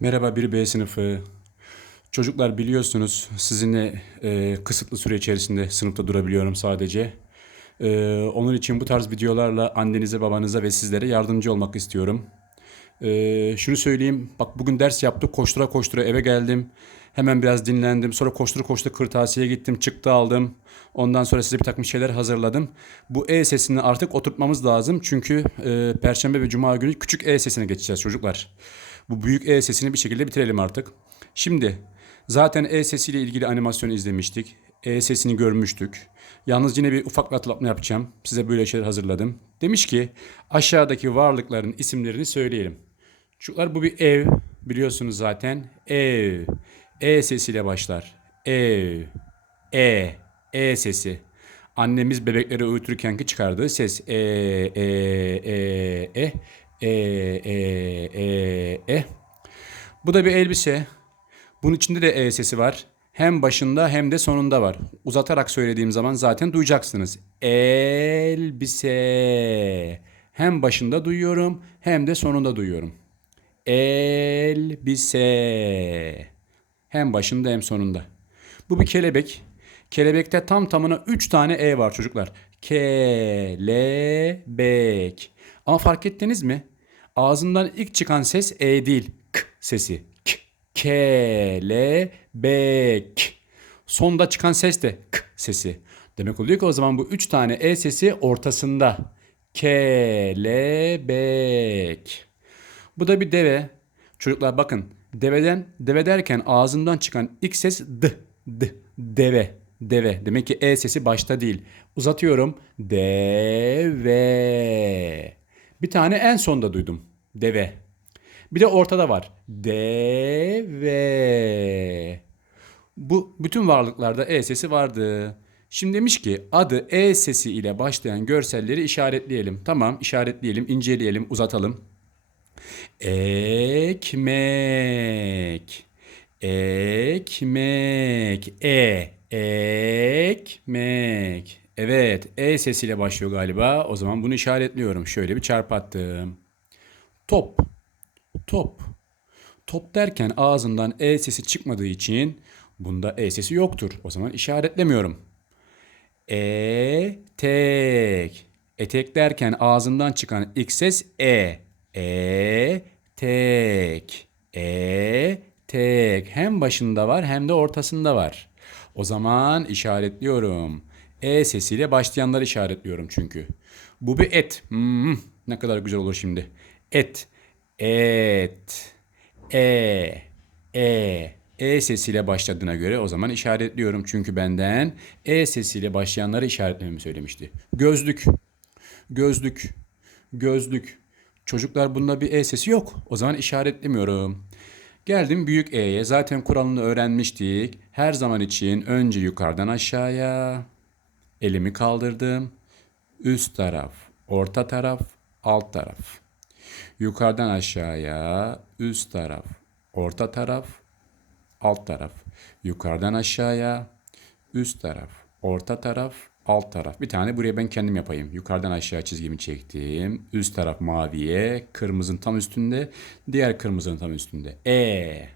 Merhaba 1B sınıfı. Çocuklar biliyorsunuz sizinle e, kısıtlı süre içerisinde sınıfta durabiliyorum sadece. E, onun için bu tarz videolarla annenize, babanıza ve sizlere yardımcı olmak istiyorum. E, şunu söyleyeyim, bak bugün ders yaptık, koştura koştura eve geldim. Hemen biraz dinlendim. Sonra koştura koştura kırtasiye gittim, çıktı aldım. Ondan sonra size bir takım şeyler hazırladım. Bu E sesini artık oturtmamız lazım. Çünkü e, Perşembe ve Cuma günü küçük E sesine geçeceğiz çocuklar. Bu büyük E sesini bir şekilde bitirelim artık. Şimdi zaten E sesiyle ilgili animasyon izlemiştik. E sesini görmüştük. Yalnız yine bir ufak bir hatırlatma yapacağım. Size böyle şeyler hazırladım. Demiş ki aşağıdaki varlıkların isimlerini söyleyelim. Çocuklar bu bir ev biliyorsunuz zaten. Ev. E sesiyle başlar. Ev. E. E sesi. Annemiz bebekleri uyuturkenki çıkardığı ses. E, e, e, e, e, e, e, e. Bu da bir elbise. Bunun içinde de E sesi var. Hem başında hem de sonunda var. Uzatarak söylediğim zaman zaten duyacaksınız. Elbise. Hem başında duyuyorum hem de sonunda duyuyorum. Elbise. Hem başında hem sonunda. Bu bir kelebek. Kelebekte tam tamına 3 tane E var çocuklar. Kelebek. Ama fark ettiniz mi? Ağzından ilk çıkan ses E değil. K sesi. K. Kelebek. Sonda çıkan ses de K sesi. Demek oluyor ki o zaman bu 3 tane E sesi ortasında. Kelebek. Bu da bir deve. Çocuklar bakın. Deveden, deve derken ağzından çıkan ilk ses d, d, deve, deve. Demek ki e sesi başta değil. Uzatıyorum. Deve. Bir tane en sonda duydum. Deve. Bir de ortada var. Deve. Bu bütün varlıklarda e sesi vardı. Şimdi demiş ki adı e sesi ile başlayan görselleri işaretleyelim. Tamam işaretleyelim, inceleyelim, uzatalım. Ekmek. Ekmek. E. Ekmek. Evet. E sesiyle başlıyor galiba. O zaman bunu işaretliyorum. Şöyle bir çarpattım. Top. Top. Top derken ağzından E sesi çıkmadığı için bunda E sesi yoktur. O zaman işaretlemiyorum. Etek. Etek derken ağzından çıkan ilk ses E. Etek. Etek. Hem başında var hem de ortasında var. O zaman işaretliyorum. E sesiyle başlayanları işaretliyorum çünkü. Bu bir et. Hmm, ne kadar güzel olur şimdi. Et. Et. E. E. E sesiyle başladığına göre o zaman işaretliyorum. Çünkü benden E sesiyle başlayanları işaretlememi söylemişti. Gözlük. Gözlük. Gözlük. Çocuklar bunda bir E sesi yok. O zaman işaretlemiyorum. Geldim büyük E'ye. Zaten kuralını öğrenmiştik. Her zaman için önce yukarıdan aşağıya elimi kaldırdım. Üst taraf, orta taraf, alt taraf. Yukarıdan aşağıya, üst taraf, orta taraf, alt taraf. Yukarıdan aşağıya, üst taraf, orta taraf, alt taraf. Bir tane buraya ben kendim yapayım. Yukarıdan aşağı çizgimi çektim. Üst taraf maviye, kırmızının tam üstünde, diğer kırmızının tam üstünde. E.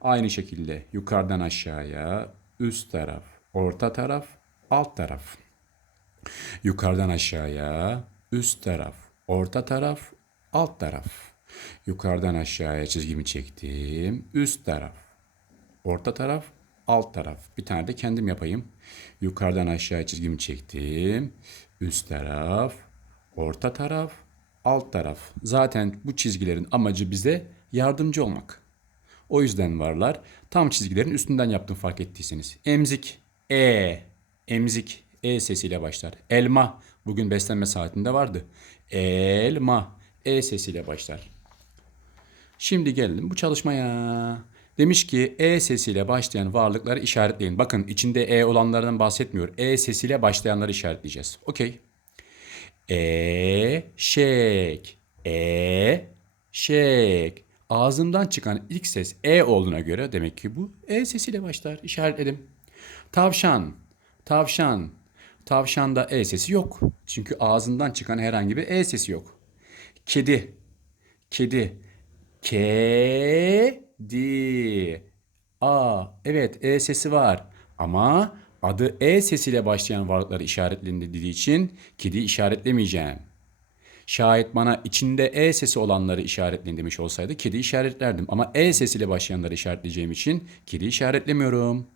Aynı şekilde yukarıdan aşağıya, üst taraf, orta taraf, alt taraf. Yukarıdan aşağıya, üst taraf, orta taraf, alt taraf. Yukarıdan aşağıya çizgimi çektim. Üst taraf, orta taraf, alt taraf. Bir tane de kendim yapayım. Yukarıdan aşağıya çizgimi çektim. Üst taraf, orta taraf, alt taraf. Zaten bu çizgilerin amacı bize yardımcı olmak. O yüzden varlar. Tam çizgilerin üstünden yaptım fark ettiyseniz. Emzik, E, emzik, E sesiyle başlar. Elma, bugün beslenme saatinde vardı. Elma, E sesiyle başlar. Şimdi gelelim bu çalışmaya. Demiş ki E sesiyle başlayan varlıkları işaretleyin. Bakın içinde E olanlardan bahsetmiyor. E sesiyle başlayanları işaretleyeceğiz. Okey. E şek. E şek. Ağzımdan çıkan ilk ses E olduğuna göre demek ki bu E sesiyle başlar. İşaretledim. Tavşan. Tavşan. Tavşanda E sesi yok. Çünkü ağzından çıkan herhangi bir E sesi yok. Kedi. Kedi. Kedi. Aa, evet E sesi var. Ama adı E sesiyle başlayan varlıkları işaretlendiği için kedi işaretlemeyeceğim. Şayet bana içinde E sesi olanları işaretleyin demiş olsaydı kedi işaretlerdim. Ama E sesiyle başlayanları işaretleyeceğim için kedi işaretlemiyorum.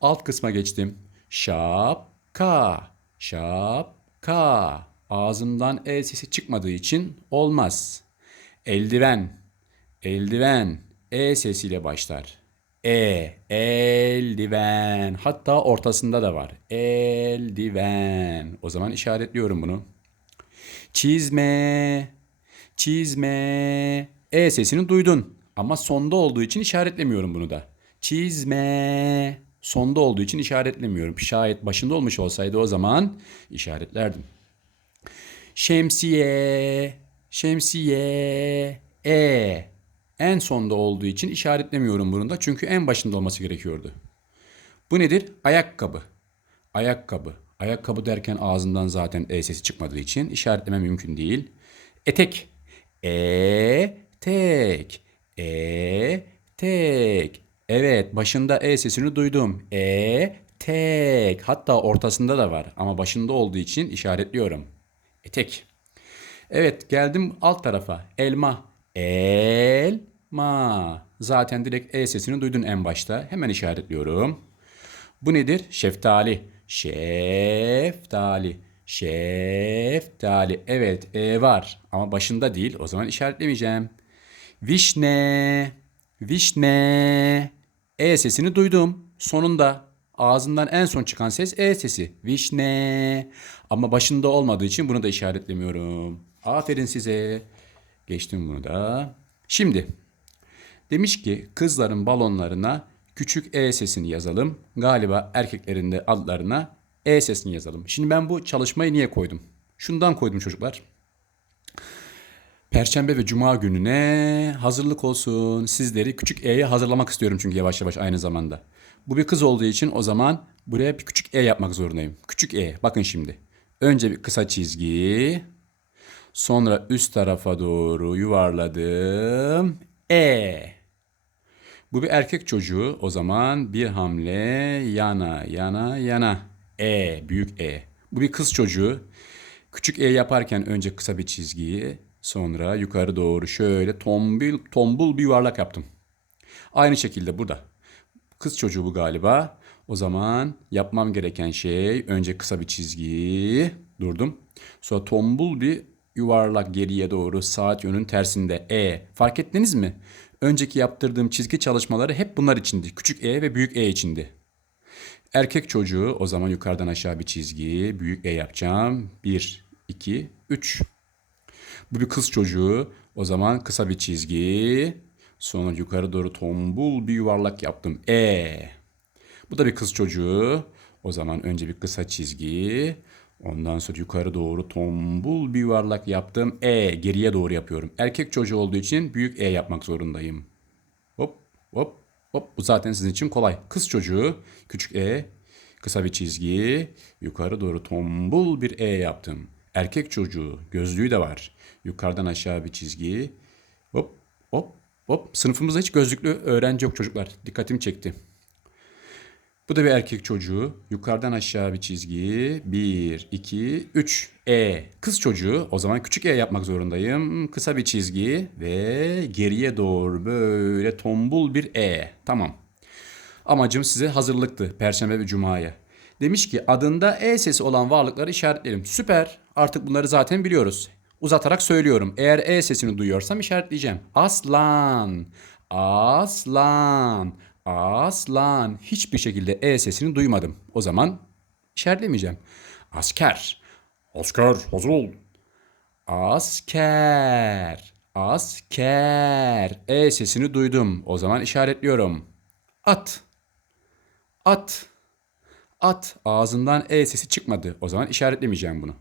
Alt kısma geçtim. Şapka. Şapka. Ağzımdan E sesi çıkmadığı için olmaz. Eldiven. Eldiven. E sesiyle başlar. E. Eldiven. Hatta ortasında da var. Eldiven. O zaman işaretliyorum bunu. Çizme. Çizme. E sesini duydun. Ama sonda olduğu için işaretlemiyorum bunu da. Çizme. Sonda olduğu için işaretlemiyorum. Şayet başında olmuş olsaydı o zaman işaretlerdim. Şemsiye. Şemsiye. E. En sonda olduğu için işaretlemiyorum bunu da. Çünkü en başında olması gerekiyordu. Bu nedir? Ayakkabı. Ayakkabı. Ayakkabı derken ağzından zaten E sesi çıkmadığı için işaretleme mümkün değil. Etek. E tek. E tek. Evet başında E sesini duydum. E tek. Hatta ortasında da var ama başında olduğu için işaretliyorum. Etek. Evet geldim alt tarafa. Elma. Elma. Zaten direkt E sesini duydun en başta. Hemen işaretliyorum. Bu nedir? Şeftali. Şeftali. Şeftali. Evet E var ama başında değil. O zaman işaretlemeyeceğim. Vişne. Vişne. E sesini duydum. Sonunda ağzından en son çıkan ses E sesi. Vişne. Ama başında olmadığı için bunu da işaretlemiyorum. Aferin size. Geçtim bunu da. Şimdi demiş ki kızların balonlarına küçük E sesini yazalım. Galiba erkeklerin de adlarına E sesini yazalım. Şimdi ben bu çalışmayı niye koydum? Şundan koydum çocuklar. Perşembe ve Cuma gününe hazırlık olsun. Sizleri küçük E'ye hazırlamak istiyorum çünkü yavaş yavaş aynı zamanda. Bu bir kız olduğu için o zaman buraya bir küçük E yapmak zorundayım. Küçük E. Bakın şimdi. Önce bir kısa çizgi. Sonra üst tarafa doğru yuvarladım. E. Bu bir erkek çocuğu. O zaman bir hamle yana yana yana. E. Büyük E. Bu bir kız çocuğu. Küçük E yaparken önce kısa bir çizgiyi sonra yukarı doğru şöyle tombul, tombul bir yuvarlak yaptım. Aynı şekilde burada. Kız çocuğu bu galiba. O zaman yapmam gereken şey önce kısa bir çizgi durdum. Sonra tombul bir yuvarlak geriye doğru saat yönün tersinde E. Fark ettiniz mi? Önceki yaptırdığım çizgi çalışmaları hep bunlar içindi. Küçük E ve büyük E içindi. Erkek çocuğu o zaman yukarıdan aşağı bir çizgi. Büyük E yapacağım. 1, 2, 3. Bu bir kız çocuğu. O zaman kısa bir çizgi. Sonra yukarı doğru tombul bir yuvarlak yaptım. E. Bu da bir kız çocuğu. O zaman önce bir kısa çizgi. Ondan sonra yukarı doğru tombul bir yuvarlak yaptım. E. Geriye doğru yapıyorum. Erkek çocuğu olduğu için büyük E yapmak zorundayım. Hop hop hop. Bu zaten sizin için kolay. Kız çocuğu küçük E. Kısa bir çizgi. Yukarı doğru tombul bir E yaptım. Erkek çocuğu gözlüğü de var. Yukarıdan aşağı bir çizgi. Hop hop hop. Sınıfımızda hiç gözlüklü öğrenci yok çocuklar. Dikkatimi çekti. Bu da bir erkek çocuğu. Yukarıdan aşağı bir çizgi. 1, 2, 3. E. Kız çocuğu. O zaman küçük E yapmak zorundayım. Kısa bir çizgi ve geriye doğru böyle tombul bir E. Tamam. Amacım size hazırlıktı Perşembe ve Cuma'ya. Demiş ki adında E sesi olan varlıkları işaretleyelim. Süper. Artık bunları zaten biliyoruz. Uzatarak söylüyorum. Eğer E sesini duyuyorsam işaretleyeceğim. Aslan. Aslan. Aslan. Hiçbir şekilde E sesini duymadım. O zaman işaretlemeyeceğim. Asker. Asker hazır ol. Asker. Asker. E sesini duydum. O zaman işaretliyorum. At. At. At. Ağzından E sesi çıkmadı. O zaman işaretlemeyeceğim bunu.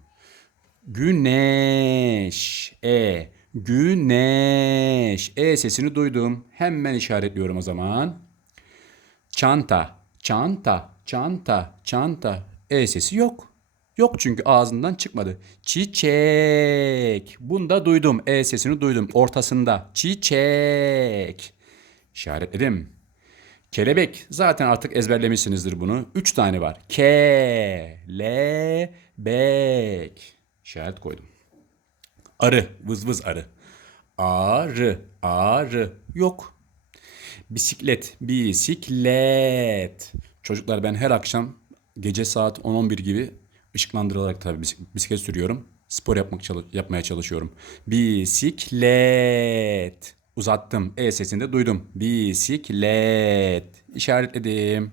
Güneş. E. Güneş. E sesini duydum. Hemen işaretliyorum o zaman. Çanta. Çanta. Çanta. Çanta. E sesi yok. Yok çünkü ağzından çıkmadı. Çiçek. Bunda duydum. E sesini duydum. Ortasında. Çiçek. İşaretledim. Kelebek. Zaten artık ezberlemişsinizdir bunu. Üç tane var. Ke, le, bek. İşaret koydum. Arı. Vız vız arı. Arı. Arı. Yok. Bisiklet. Bisiklet. Çocuklar ben her akşam gece saat 10-11 gibi ışıklandırılarak tabii bisik- bisiklet sürüyorum. Spor yapmak yapmaya çalışıyorum. Bisiklet. Uzattım. E sesini de duydum. Bisiklet. İşaretledim.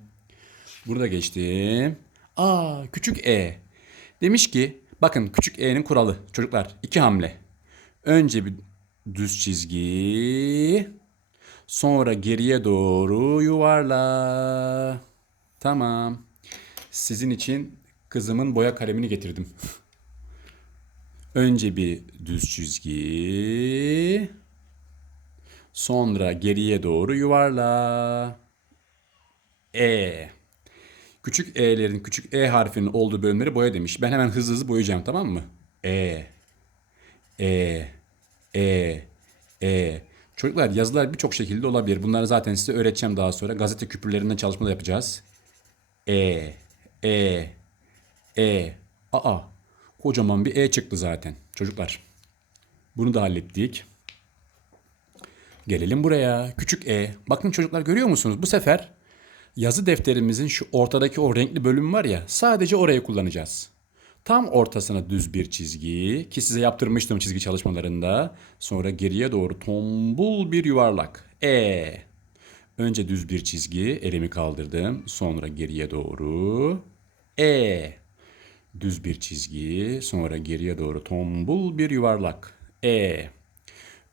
Burada geçtim. Aa küçük e. Demiş ki bakın küçük e'nin kuralı çocuklar iki hamle. Önce bir düz çizgi. Sonra geriye doğru yuvarla. Tamam. Sizin için kızımın boya kalemini getirdim. Önce bir düz çizgi. Sonra geriye doğru yuvarla. E. Küçük e'lerin, küçük e harfinin olduğu bölümleri boya demiş. Ben hemen hızlı hızlı boyayacağım tamam mı? E. E. E. E. Çocuklar yazılar birçok şekilde olabilir. Bunları zaten size öğreteceğim daha sonra. Gazete küpürlerinden çalışma da yapacağız. E. E. E. Aa. Kocaman bir E çıktı zaten. Çocuklar. Bunu da hallettik. Gelelim buraya. Küçük E. Bakın çocuklar görüyor musunuz? Bu sefer yazı defterimizin şu ortadaki o renkli bölüm var ya sadece orayı kullanacağız. Tam ortasına düz bir çizgi ki size yaptırmıştım çizgi çalışmalarında. Sonra geriye doğru tombul bir yuvarlak. E. Önce düz bir çizgi elimi kaldırdım. Sonra geriye doğru. E. Düz bir çizgi. Sonra geriye doğru tombul bir yuvarlak. E.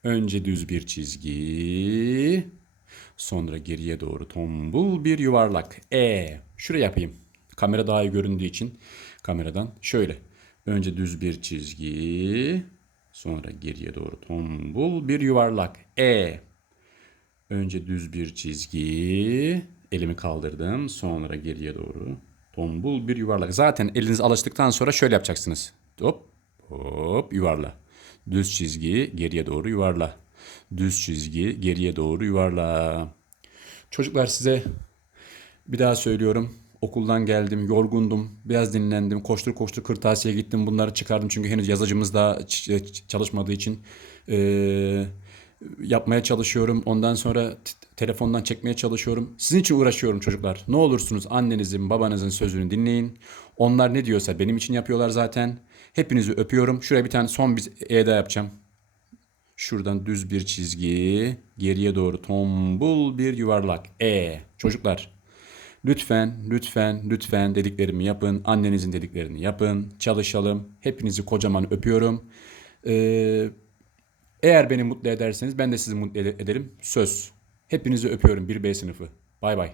Önce düz bir çizgi. Sonra geriye doğru tombul bir yuvarlak. E. Şuraya yapayım. Kamera daha iyi göründüğü için kameradan şöyle. Önce düz bir çizgi. Sonra geriye doğru tombul bir yuvarlak. E. Önce düz bir çizgi. Elimi kaldırdım. Sonra geriye doğru tombul bir yuvarlak. Zaten eliniz alıştıktan sonra şöyle yapacaksınız. Hop hop yuvarla. Düz çizgi geriye doğru yuvarla. Düz çizgi geriye doğru yuvarla. Çocuklar size bir daha söylüyorum. Okuldan geldim, yorgundum, biraz dinlendim, koştur koştur kırtasiye gittim, bunları çıkardım çünkü henüz yazıcımız da çalışmadığı için eee, yapmaya çalışıyorum. Ondan sonra telefondan çekmeye çalışıyorum. Sizin için uğraşıyorum çocuklar. Ne olursunuz annenizin, babanızın sözünü dinleyin. Onlar ne diyorsa benim için yapıyorlar zaten. Hepinizi öpüyorum. Şuraya bir tane son bir E daha yapacağım. Şuradan düz bir çizgi, geriye doğru tombul bir yuvarlak. E. Çocuklar, lütfen, lütfen, lütfen dediklerimi yapın. Annenizin dediklerini yapın. Çalışalım. Hepinizi kocaman öpüyorum. Ee, eğer beni mutlu ederseniz ben de sizi mutlu ede- ederim. Söz. Hepinizi öpüyorum 1B sınıfı. Bay bay.